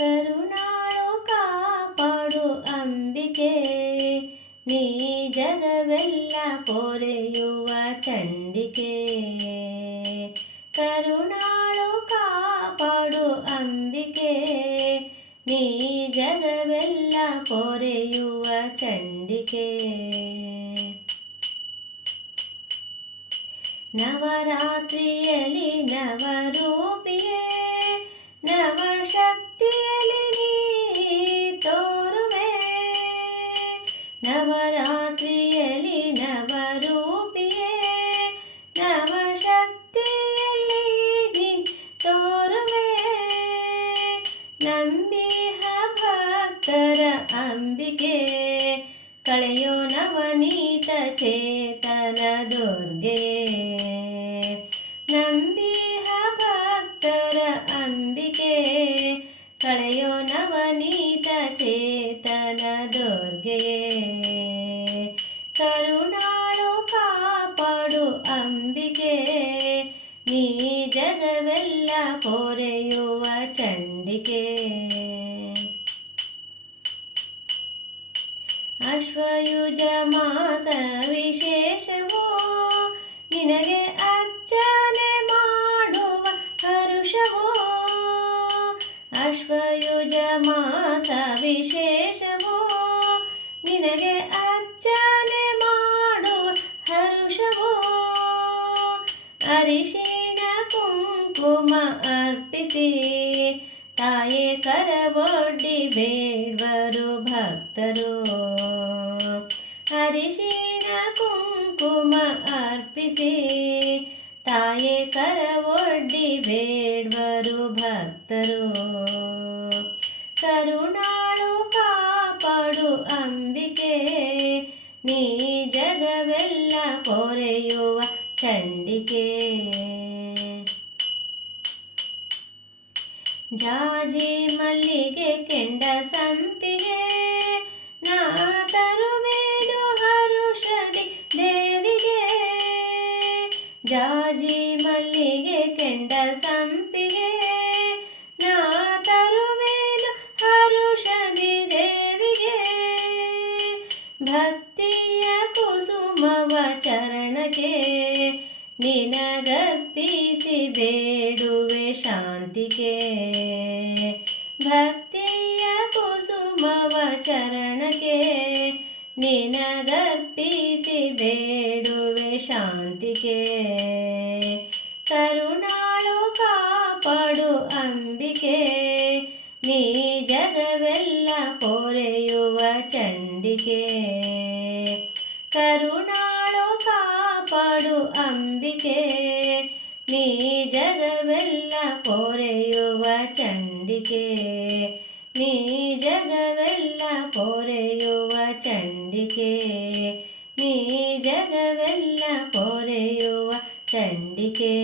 ಕರುಣಾಳು ಕಾಪಾಡು ಅಂಬಿಕೆ, ನೀ ಜಗವೆಲ್ಲ ಪೊರೆಯುವ ಚಂಡಿಕೆ. ಕರುಣಾಳು ಕಾಪಾಡು ಅಂಬಿಕೆ, ನೀ ಜಗವೆಲ್ಲ ಪೊರೆಯುವ ಚಂಡಿಕೆ. ನವರಾತ್ರಿಯಲ್ಲಿ ನವರೂಪಿಯೇ, ನವಶಕ್ತಿಯಲ್ಲಿ ನೀ ತೋರುವೆ. ನವರಾತ್ರಿಯಲ್ಲಿ ನವರೂಪಿಯೇ, ನವಶಕ್ತಿಯಲ್ಲಿ ನೀ ತೋರುವೆ. ನಂಬಿಹ ಭಕ್ತರ ಅಂಬಿಕೆ, ಕಳೆಯೋ ನವನೀತ ಚೇತನ ದುರ್ಗೆ. ನಂಬಿಹ ಭಕ್ತರ ಅಂಬಿಕೆ, ಕಳೆಯೋ ನವನೀತ ಚೇತನ ದುರ್ಗೆ. ಕರುಣಾಳು ಕಾಪಾಡು ಅಂಬಿಕೆ, ನೀ ಜಗವೆಲ್ಲ ಪೊರೆಯುವ ಚಂಡಿಕೆ. ಅಶ್ವಯುಜ ಮಾಸ ವಿಶೇಷವೋ, ನಿನಗೆ ಅರ್ಚನೆ ಮಾಡುವ ಹರುಷವೋ. ಅಶ್ವಯುಜ ಮಾಸ ವಿಶೇಷವೋ, ನಿನಗೆ ಅರ್ಚನೆ ಮಾಡುವ ಹರುಷವೋ. ಅರಿಶಿಣ ಕುಂಕುಮ ಅರ್ಪಿಸಿ, ತಾಯೇ ಕರವೊಡ್ಡಿ ಬೇಡ್ವರು ಭಕ್ತರು. ಅರಿಶಿಣ ಕುಂಕುಮ ಅರ್ಪಿಸಿ, ತಾಯೇ ಕರವೊಡ್ಡಿ ಬೇಡ್ವರು ಭಕ್ತರು. ಕರುಣಾಳು ಕಾಪಾಡು ಅಂಬಿಕೆ, ನೀ ಜಗವೆಲ್ಲ ಪೊರೆಯುವ ಚಂಡಿಕೆ. ಜಾಜಿ ಮಲ್ಲಿಗೆ ಕೆಂಡ ಸಂಪಿಗೆ, ನಾ ತರುವೆನು ಹರುಷದಿ ದೇವಿಗೆ. ಜಾಜಿ ಮಲ್ಲಿಗೆ ಕೆಂಡ ಸಂಪಿಗೆ, ನಾ ತರುವೆನು ಹರುಷದಿ ದೇವಿಗೆ. ಭಕ್ತಿಯ ಕುಸುಮವ ಚರಣಕ್ಕೆ, ನಿನಗರ್ಪಿಸಿ ಬೇಡುವೆ ಶಾಂತಿಗೆ. ಭಕ್ತಿಯ ಕುಸುಮವ ಚರಣಕ್ಕೆ, ನಿನಗರ್ಪಿಸಿ ಬೇಡುವೆ ಶಾಂತಿಗೆ. ಕರುಣಾಳು ಕಾಪಾಡು ಅಂಬಿಕೆ, ನೀ ಜಗವೆಲ್ಲ ಪೊರೆಯುವ ಚಂಡಿಕೆ. ಕರುಣಾಳು ಕಾಪಾಡು ಅಂಬಿಕೆ, ನೀ ಜಗವೆಲ್ಲ ಪೊರೆಯುವ ಚಂಡಿಕೆ. ನೀ ಜಗವೆಲ್ಲ ಪೊರೆಯುವ ಚಂಡಿಕೆ. ನೀ ಜಗವೆಲ್ಲ ಪೊರೆಯುವ ಚಂಡಿಕೆ.